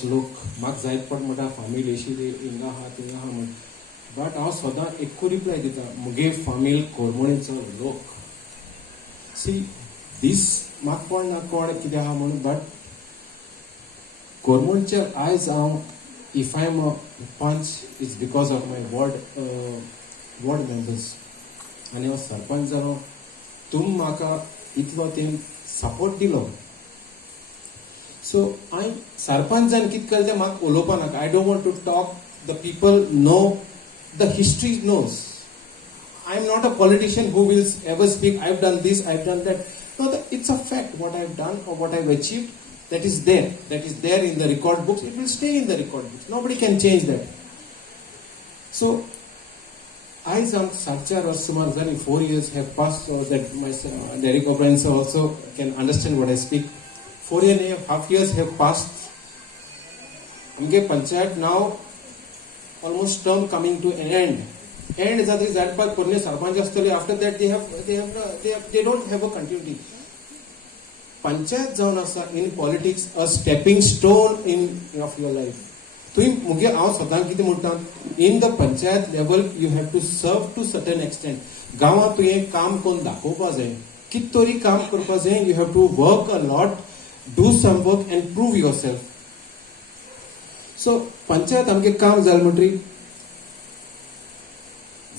गांवच लोक म्हाका जायत पड म्हणटा फामील येशिल्ली हिंगा आहा थिंगा आहा म्हण बट हांव सदां एकू रिप्लाय दिता मुगे फामील कोरमणीचो लोक सी दीस म्हाका कोण ना कोण कितें आहा म्हणून बट कोरमणचे आयज हांव if I am a panch is because of my ward members आनी हांव सरपंच जालो तुम म्हाका इतलो तेम सपोर्ट दिलो सो हांवें सरपंच जावन कितें केलें तें म्हाका उलोवपा नाका I don't want to talk the people no the history knows. I am not a politician who will ever speak, I've done this, I've done that. No, it's a fact. What I've done or what I've achieved, that is there. That is there in the record books. It will stay in the record books. Nobody can change that. So, I am Sarchar or Sumarzani, 4 years have passed, so that my Derek O'Brien sir also can understand what I speak. 4.5 years have passed. Amge Panchayat now, almost term coming to an end. And that part Purne Sarpanch astale after that they don't have a continuity. Panchayat jaun asa in politics a stepping stone in of your life. तुम्ही मुगे हांव सदां कितें म्हणटा in the panchayat level you have to serve to certain extent. गांवांत तुवें काम करून दाखोवपा जाय कित तरी काम करपा जाय you have to work a lot, do some work and prove yourself. So, Panchayat amge काम जाल म्हणटरी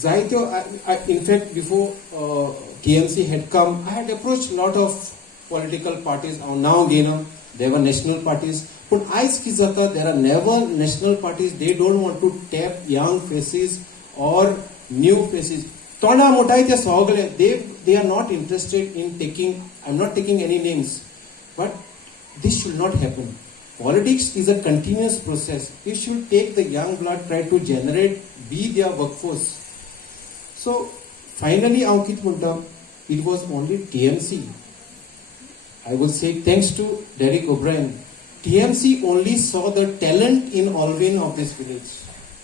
जायत्यो in fact before TMC had come I had approached lot of political parties now again there were national parties but आयज कितें जाता there are never national parties they don't want to tap young faces or new faces तोंडा मोठाय ते सगळे they are not interested in taking I'm not taking any names but this should not happen. Politics is a continuous process. You should take the young blood, try to generate, be their workforce. So, finally, it was only TMC. I will say thanks to Derek O'Brien. TMC only saw the talent in Alvin of this village.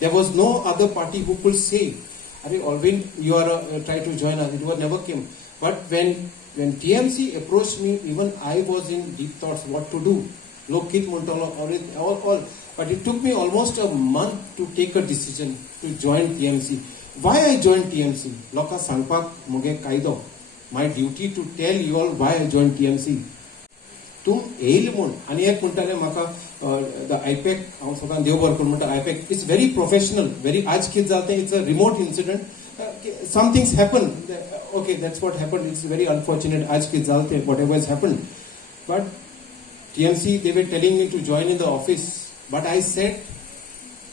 There was no other party who could say, Alvin, you are try to join us. It was never came. But when TMC approached me, even I was in deep thoughts what to do. Lokit Montolo, all. But it took me almost a month to take a decision to join TMC. Why I joined TMC? Loka Sangpak Muge Kaido. My duty to tell you all why I joined TMC. Tum Eilmon, Aniak Puntale Maka, the IPEC, also Deobar Kumata IPEC, is very professional, very Aj kids out there, it's a remote incident. Some things happen. Okay, that's what happened. It's very unfortunate. Aj kids out there, whatever has happened. But TMC, they were telling me to join in the office, but I said,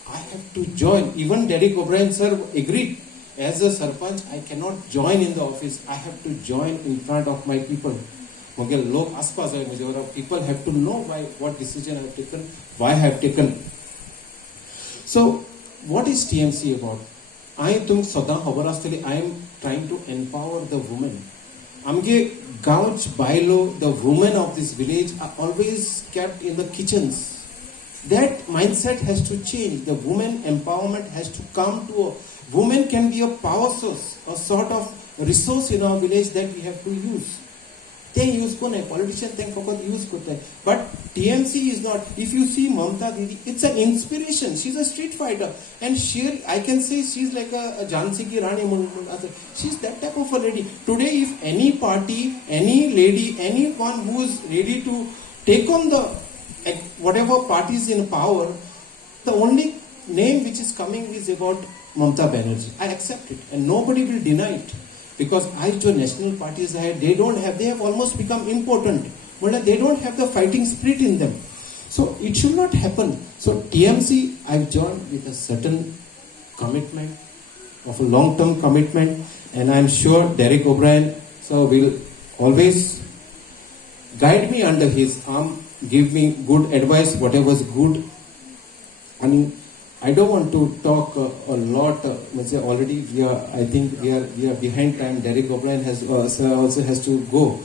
I have to join. Even Derek O'Brien sir agreed. As a Sarpanch, I cannot join in the office. I have to join in front of my people. People have to know what decision I have taken, why I have taken. So, what is TMC about? I am trying to empower the women. Amge Gauch Bailo, the women of this village are always kept in the kitchens. That mindset has to change. The women empowerment has to come to a woman can be a power source, a sort of resource in our village that we have to use. They use kone politician thing for use kote. But TMC is not. If you see Mamta Didi, it's an inspiration. She's a street fighter, and I can say she's like a Jhansi Ki Rani. She's that type of a lady. Today, if any party, any lady, anyone who is ready to take on the whatever parties in power, the only name which is coming is about Mamta Banerjee. I accept it, and nobody will deny it. Because the national parties they have almost become important. But they don't have the fighting spirit in them. So it should not happen. So TMC, I've joined with a certain commitment, of a long-term commitment, and I'm sure Derek O'Brien will always guide me under his arm, give me good advice, whatever is good. And I don't want to talk a lot. Already I think we are behind time. Derek O'Brien also has to go.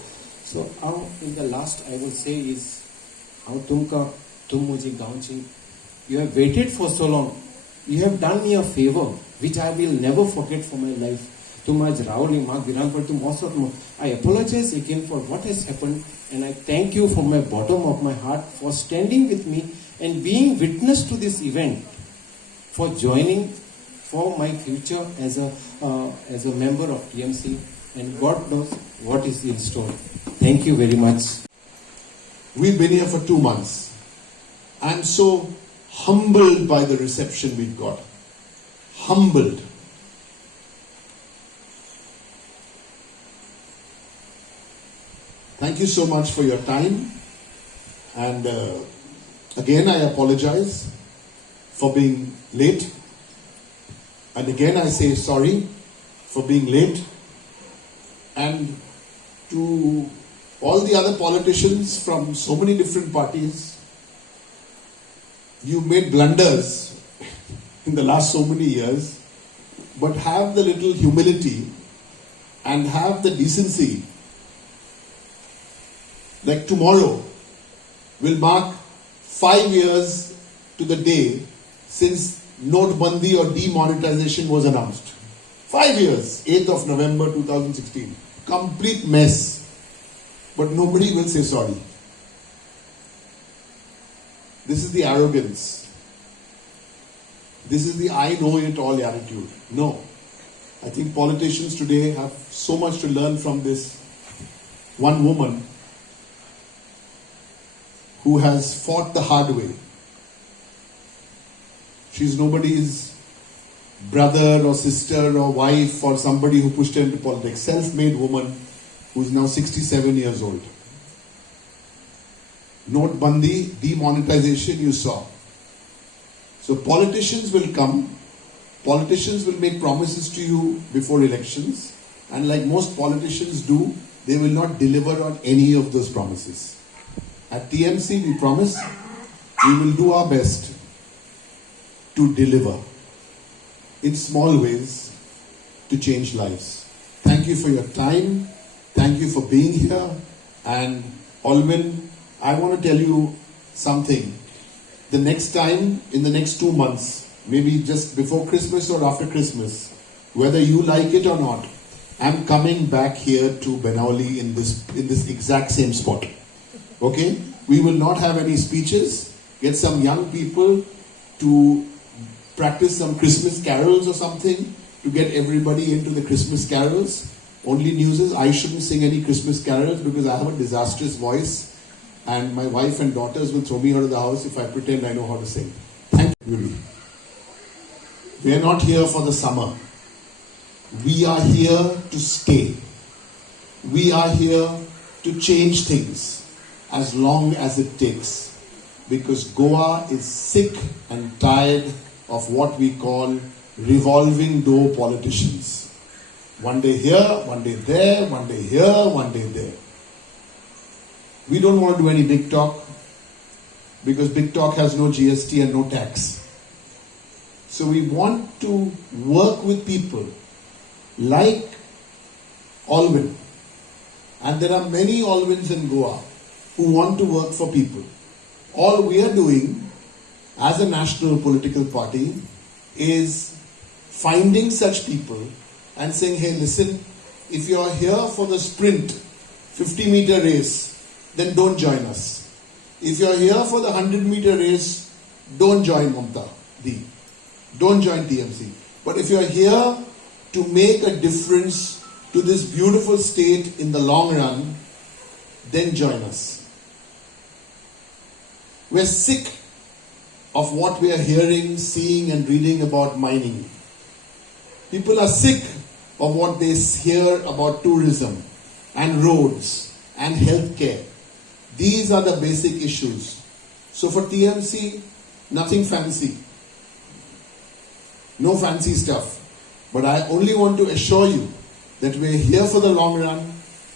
So in the last I will say is tum mujhe gaunchi. You have waited for so long. You have done me a favor which I will never forget for my life. I apologize again for what has happened, and I thank you from my bottom of my heart for standing with me and being witness to this event, for joining, for my future as a member of TMC, and God knows what is in store. Thank you very much. We've been here for 2 months. I'm so humbled by the reception we've got. Humbled. Thank you so much for your time. And again, I apologize for being late. And again, I say sorry for being late. And to all the other politicians from so many different parties, you made blunders in the last so many years, but have the little humility and have the decency. Like tomorrow will mark 5 years to the day since Notebandi or demonetization was announced. 5 years, 8th of November 2016. Complete mess. But nobody will say sorry. This is the arrogance. This is the I know it all attitude. No. I think politicians today have so much to learn from this one woman who has fought the hard way. She's nobody's brother or sister or wife or somebody who pushed her into politics. Self-made woman who's now 67 years old. Notebandi, demonetization, you saw. So politicians will come, politicians will make promises to you before elections, and like most politicians do, they will not deliver on any of those promises. At TMC, we promise we will do our best to deliver in small ways to change lives. Thank you for your time. Thank you for being here. And Alvin, I want to tell you something. The next time, in the next 2 months, maybe just before Christmas or after Christmas, whether you like it or not, I'm coming back here to Banauli in this exact same spot. Okay? We will not have any speeches. Get some young people to practice some Christmas carols or something to get everybody into the Christmas carols. Only news is I shouldn't sing any Christmas carols because I have a disastrous voice and my wife and daughters will throw me out of the house if I pretend I know how to sing. Thank you. We are not here for the summer. We are here to stay. We are here to change things as long as it takes, because Goa is sick and tired of what we call revolving door politicians. One day here, one day there, one day here, one day there. We don't want to do any big talk because big talk has no GST and no tax. So we want to work with people like Alvin. And there are many Alvins in Goa who want to work for people. All we are doing as a national political party is finding such people and saying, hey, listen, if you are here for the sprint 50-meter race, then don't join us. If you are here for the 100-meter race, don't join Mamta D. Don't join TMC. But if you are here to make a difference to this beautiful state in the long run, then join us. We're sick of what we are hearing, seeing and reading about mining. People are sick of what they hear about tourism and roads and healthcare. These are the basic issues. So for TMC, nothing fancy. No fancy stuff. But I only want to assure you that we're here for the long run.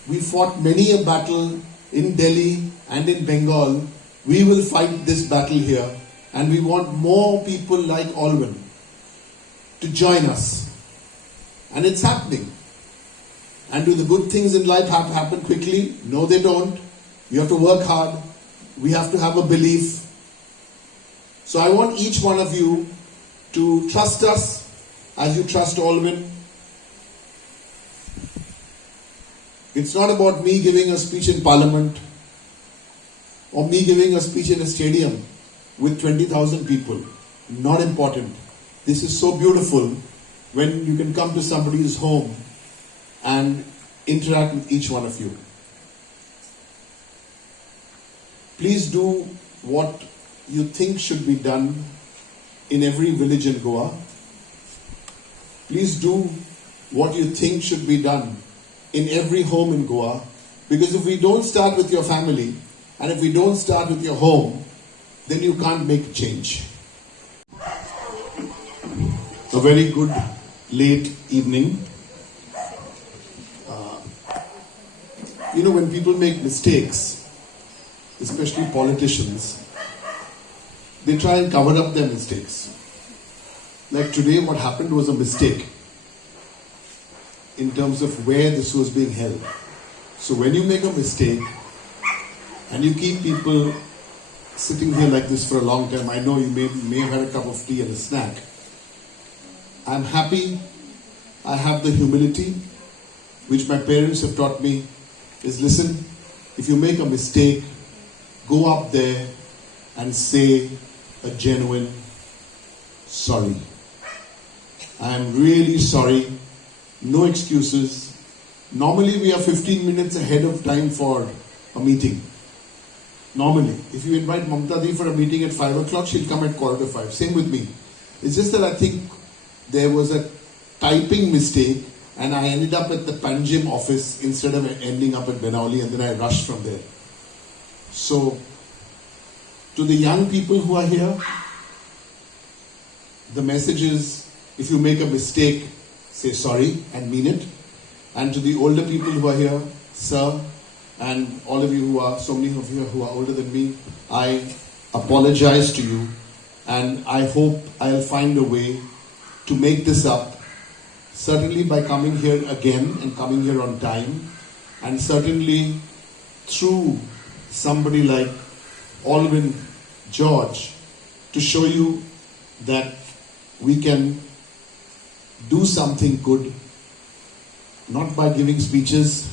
We fought many a battle in Delhi and in Bengal. We will fight this battle here. And we want more people like Alvin to join us. And it's happening. And do the good things in life happen quickly? No, they don't. You have to work hard. We have to have a belief. So I want each one of you to trust us as you trust Alvin. It's not about me giving a speech in Parliament or me giving a speech in a stadium. with 20,000 people. Not important. This is so beautiful when you can come to somebody's home and interact with each one of you. Please do what you think should be done in every village in Goa. Please do what you think should be done in every home in Goa. Because if we don't start with your family and if we don't start with your home, then you can't make change. A very good late evening. When people make mistakes, especially politicians, they try and cover up their mistakes. Like today, what happened was a mistake in terms of where this was being held. So when you make a mistake and you keep people sitting here like this for a long time, I know you may have had a cup of tea and a snack. I'm happy I have the humility which my parents have taught me is listen, if you make a mistake, go up there and say a genuine sorry. I'm really sorry. No excuses. Normally we are 15 minutes ahead of time for a meeting. Normally. If you invite Mamta Di for a meeting at 5 o'clock, she'll come at 4:45. Same with me. It's just that I think there was a typing mistake and I ended up at the Panjim office instead of ending up at Benauli, and then I rushed from there. So, to the young people who are here, the message is, if you make a mistake, say sorry and mean it. And to the older people who are here, sir, and all of you who are, so many of you who are older than me, I apologize to you, and I hope I'll find a way to make this up. Certainly by coming here again and coming here on time, and certainly through somebody like Alvin George to show you that we can do something good, not by giving speeches,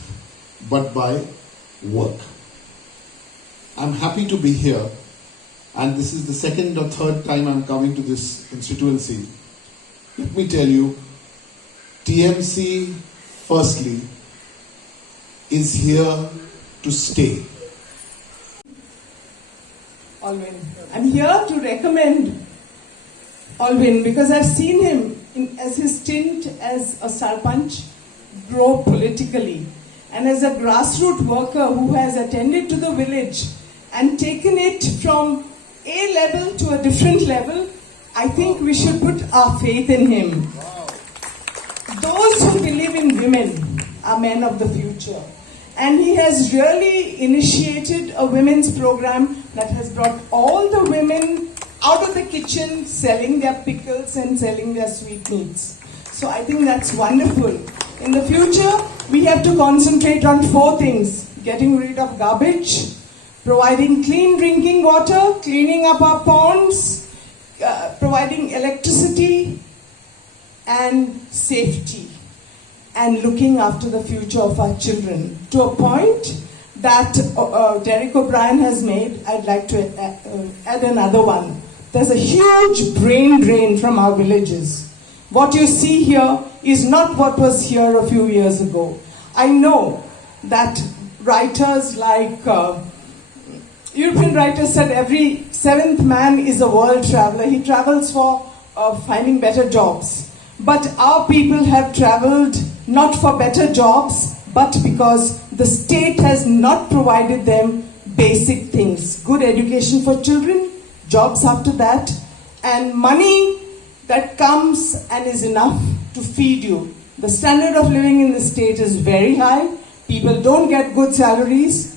but by work. I'm happy to be here, and this is the second or third time I'm coming to this constituency. Let me tell you, TMC, firstly, is here to stay. Alvin. I'm here to recommend Alvin because I've seen him as his stint as a sarpanch grow politically, and as a grassroots worker who has attended to the village and taken it from a level to a different level. I think we should put our faith in him. Those who believe in women are men of the future. And he has really initiated a women's program that has brought all the women out of the kitchen selling their pickles and selling their sweetmeats. So I think that's wonderful. In the future, we have to concentrate on 4 things: getting rid of garbage, providing clean drinking water, cleaning up our ponds, providing electricity and safety, and looking after the future of our children. To a point that Derek O'Brien has made, I'd like to add another one. There's a huge brain drain from our villages. What you see here is not what was here a few years ago. I know that writers like European writers said every 7th man is a world traveler. He travels for finding better jobs. But our people have traveled not for better jobs, but because the state has not provided them basic things. Good education for children, jobs after that, and money that comes and is enough to feed you. The standard of living in the state is very high. People don't get good salaries.